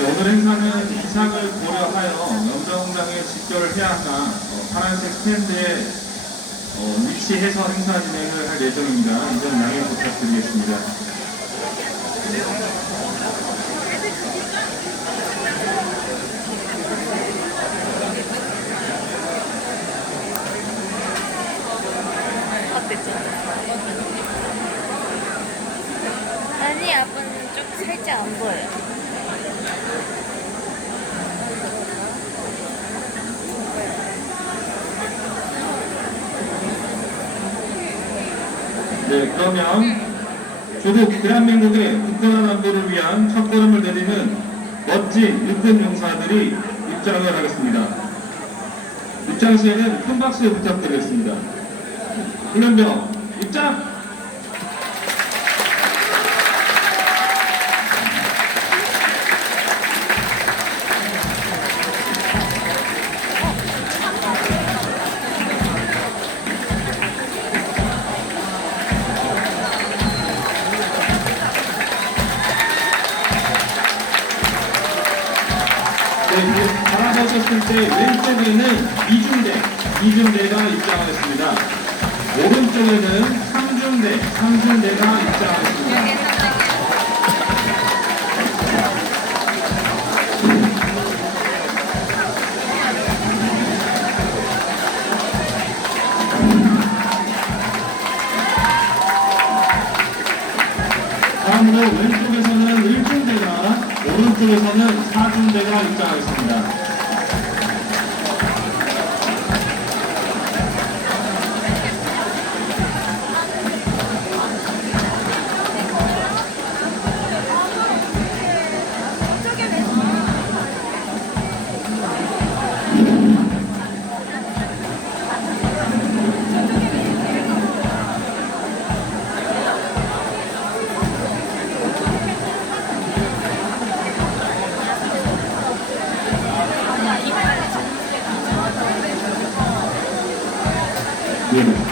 네, 오늘 행사는 이상을 고려하여 영정장에 집결을 해야 하나 어, 파란색 스탠드에 어, 위치해서 행사 진행을 할 예정입니다. 이점 양해 부탁드리겠습니다. 아니 아빠는 좀 살짝 안 보여. 네, 그러면 조국 대한민국의 국가와 안보를 위한 첫걸음을 내디는 멋진 육군 용사들이 입장을 하겠습니다. 입장 시에는 큰 박수 부탁드리겠습니다. 훈련병 입장! 바라보셨을 때 왼쪽에는 이중대, 이중대가 입장하겠습니다. 오른쪽에는 삼중대, 삼중대가 입장하겠습니다. 다음으로 왼쪽에서는 1중대가, 오른쪽에서는 4중대가 입장하겠습니다. Yeah.